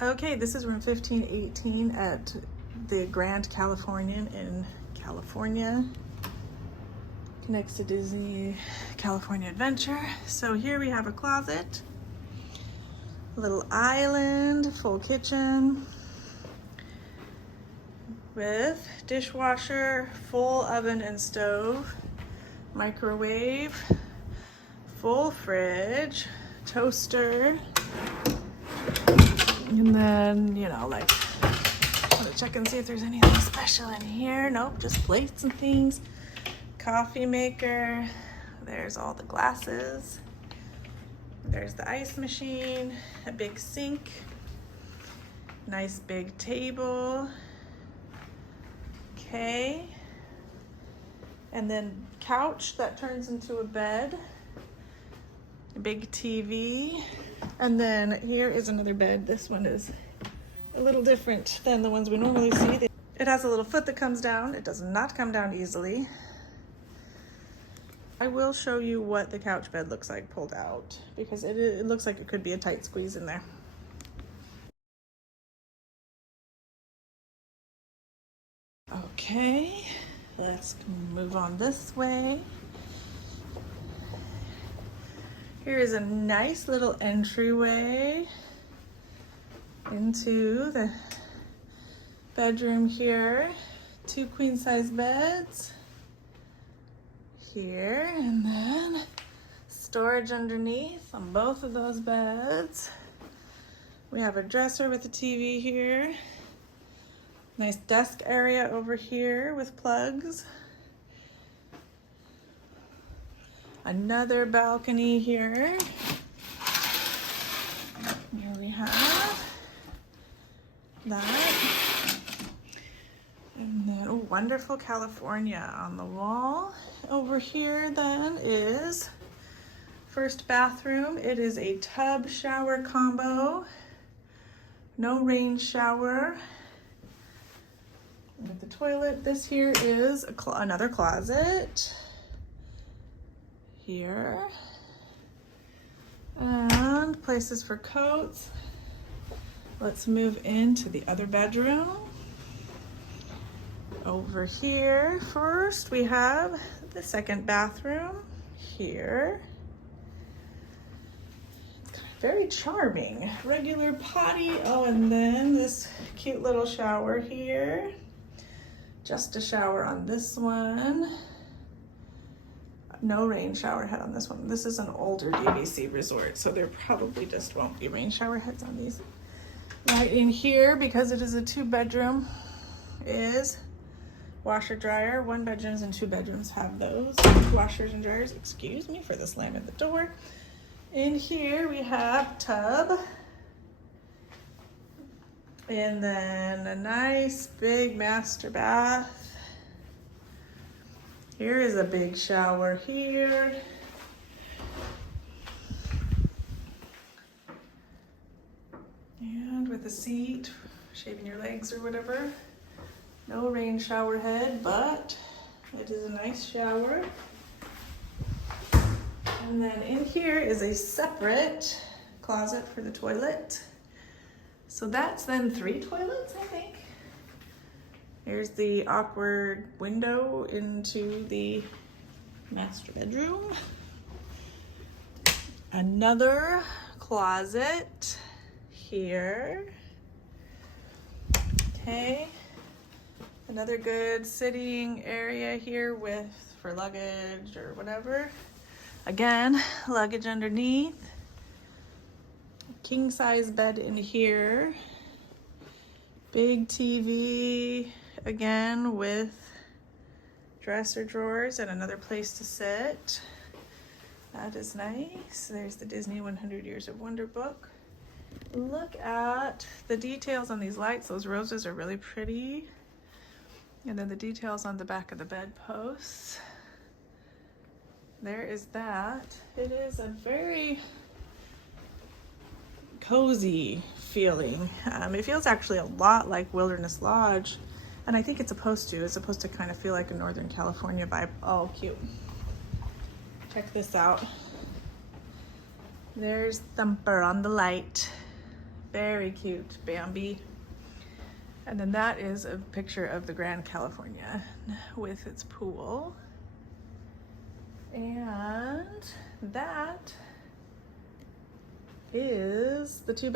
Okay, this is room 1518 at the Grand Californian in California. Connects to Disney California Adventure. So here we have a closet, a little island, full kitchen with dishwasher, full oven and stove, microwave, full fridge, toaster, and then, you know, like, want to check and see if there's anything special in here. Nope, just plates and things. Coffee maker. There's all the glasses. There's the ice machine, a big sink, nice big table. Okay. And then couch that turns into a bed. A big TV. And then here is another bed. This one is a little different than the ones we normally see. It has a little foot that comes down. It does not come down easily. I will show you what the couch bed looks like pulled out, because it looks like it could be a tight squeeze in there. Okay, let's move on this way. Here is a nice little entryway into the bedroom here. 2 queen-size beds here, and then storage underneath on both of those beds. We have a dresser with a TV here. Nice desk area over here with plugs. Another balcony here. Here we have that. And then, oh, wonderful California on the wall. Over here then is first bathroom. It is a tub shower combo. No rain shower. With the toilet, this here is another closet. Here. And places for coats. Let's move into the other bedroom. Over here first we have the second bathroom here. It's very charming. Regular potty. Oh, and then this cute little shower here. Just a shower on this one. No rain shower head on this one. This is an older DVC resort, so there probably just won't be rain shower heads on these. Right in here, because it is a 2-bedroom, is washer dryer. 1 bedrooms and 2 bedrooms have those washers and dryers. Excuse me for the slam at the door. In here we have tub. And then a nice big master bath. Here is a big shower here. And with a seat, shaving your legs or whatever. No rain shower head, but it is a nice shower. And then in here is a separate closet for the toilet. So that's then 3 toilets, I think. Here's the awkward window into the master bedroom. Another closet here. Okay. Another good sitting area here for luggage or whatever. Again, luggage underneath. King size bed in here. Big TV again with dresser drawers and another place to sit. That is nice. There's the Disney 100 Years of Wonder book. Look at the details on these lights. Those roses are really pretty. And then the details on the back of the bedposts. There is that. It is a very cozy feeling. It feels actually a lot like Wilderness Lodge, and I think it's supposed to kind of feel like a Northern California vibe. Oh, cute. Check this out. There's Thumper on the light. Very cute, Bambi. And then that is a picture of the Grand California with its pool. And that is the 2-bedroom